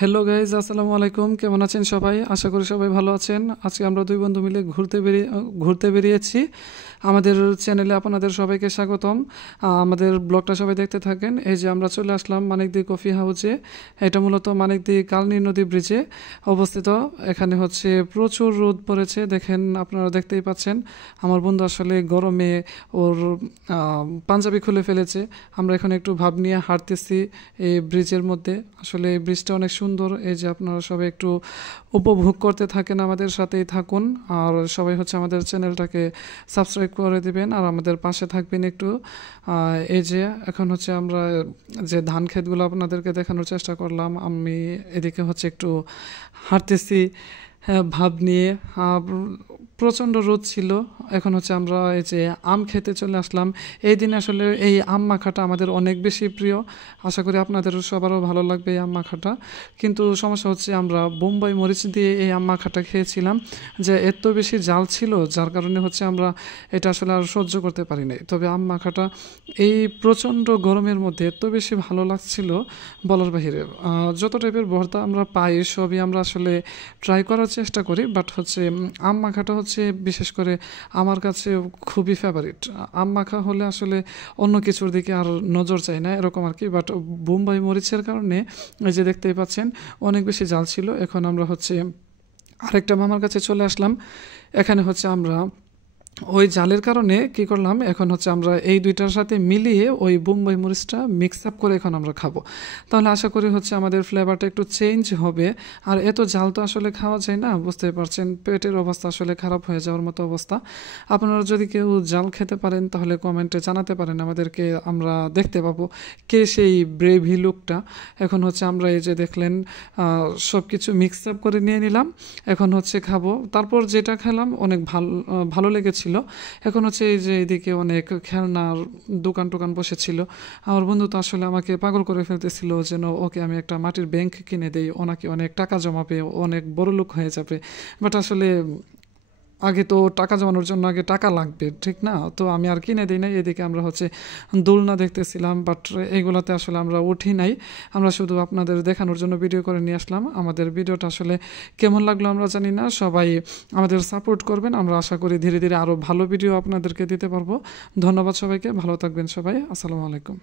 Hello guys, আসসালামু আলাইকুম। কেমন আছেন সবাই? আশা করি সবাই ভালো আছেন। আজকে আমরা দুই বন্ধু মিলে ঘুরতে বেরিয়েছি। আমাদের চ্যানেলে আপনাদের সবাইকে স্বাগতম। আমাদের ব্লগটা সবাই দেখতে থাকেন। এই যে আমরা চলে আসলাম মানিকদি কফি হাউসে। এটা মূলত মানিকদি কালনী নদী ব্রিজে অবস্থিত। এখানে হচ্ছে প্রচুর রোদ পড়েছে, দেখেন, আপনারা দেখতেই পাচ্ছেন। আমার বন্ধু আসলে গরমে ওর পাঞ্জাবি খুলে ফেলেছে। আমরা এখন একটু ভাব নিয়ে হাঁটতেছি এই ব্রিজের মধ্যে। আসলে এই ব্রিজটা অনেক সুন্দর। এই যে আপনারা সবাই একটু উপভোগ করতে থাকেন, আমাদের সাথেই থাকুন। আর সবাই হচ্ছে আমাদের চ্যানেলটাকে সাবস্ক্রাইব করে দিবেন আর আমাদের পাশে থাকবেন একটু। এই যে এখন হচ্ছে আমরা যে ধান ক্ষেতগুলো আপনাদেরকে দেখানোর চেষ্টা করলাম, আমি এদিকে হচ্ছে একটু হাঁটতেছি, হ্যাঁ, ভাব নিয়ে। প্রচণ্ড রোদ ছিল। এখন হচ্ছে আমরা এই যে আম খেতে চলে আসলাম। এই দিন আসলে এই আম মাখাটা আমাদের অনেক বেশি প্রিয়। আশা করি আপনাদের সবারও ভালো লাগবে এই আম মাখাটা। কিন্তু সমস্যা হচ্ছে আমরা বোম্বাই মরিচ দিয়ে এই আম মাখাটা খেয়েছিলাম, যে এত বেশি জাল ছিল, যার কারণে হচ্ছে আমরা এটা আসলে আর সহ্য করতে পারি নাই। তবে আম মাখাটা এই প্রচণ্ড গরমের মধ্যে এত বেশি ভালো লাগছিল বলার বাহিরে। যত টাইপের ভর্তা আমরা পাই সবই আমরা আসলে ট্রাই করার চেষ্টা করি, বাট হচ্ছে আম মাখাটা হচ্ছে বিশেষ করে আমার কাছে খুবই ফেভারিট। আম মাখা হলে আসলে অন্য কিছুর দিকে আর নজর চাই না, এরকম আর কি। বাট বোম্বাই মরিচের কারণে এই যে দেখতেই পাচ্ছেন অনেক বেশি জাল ছিল। এখন আমরা হচ্ছে আরেকটা মামার কাছে চলে আসলাম। এখানে হচ্ছে আমরা ওই জালের কারণে কি করলাম, এখন হচ্ছে আমরা এই দুইটার সাথে মিলিয়ে ওই বোম্বাই মরিচটা মিক্স আপ করে এখন আমরা খাবো। তাহলে আশা করি হচ্ছে আমাদের ফ্লেভারটা একটু চেঞ্জ হবে। আর এত জাল তো আসলে খাওয়া যায় না, বুঝতে পারছেন, পেটের অবস্থা আসলে খারাপ হয়ে যাওয়ার মতো অবস্থা। আপনারা যদি কেউ জাল খেতে পারেন তাহলে কমেন্টে জানাতে পারেন আমাদেরকে, আমরা দেখতে পাবো কে সেই ব্রেভি লুকটা। এখন হচ্ছে আমরা এই যে দেখলেন সব কিছু মিক্স আপ করে নিয়ে নিলাম, এখন হচ্ছে খাবো। তারপর যেটা খেলাম অনেক ভালো লেগেছিল। এখন হচ্ছে এই যে এইদিকে অনেক খেলনার দোকান টোকান বসেছিল। আমার বন্ধু তো আসলে আমাকে পাগল করে ফেলতেছিল যেন ওকে আমি একটা মাটির ব্যাংক কিনে দেই, ওনাকে অনেক টাকা জমাবে, অনেক বড় লোক হয়ে যাবে। বাট আসলে আগে তো টাকা জমানোর জন্য আগে টাকা লাগবে, ঠিক না? তো আমি আর কিনে দিই নাই। এদিকে আমরা হচ্ছে দোলনা দেখতেছিলাম, বাট এইগুলাতে আসলে আমরা উঠি নাই। আমরা শুধু আপনাদের দেখানোর জন্য ভিডিও করে নিয়ে আসলাম। আমাদের ভিডিওটা আসলে কেমন লাগলো আমরা জানি না, সবাই আমাদের সাপোর্ট করবেন। আমরা আশা করি ধীরে ধীরে আরও ভালো ভিডিও আপনাদেরকে দিতে পারবো। ধন্যবাদ সবাইকে, ভালো থাকবেন সবাই। আসসালামু আলাইকুম।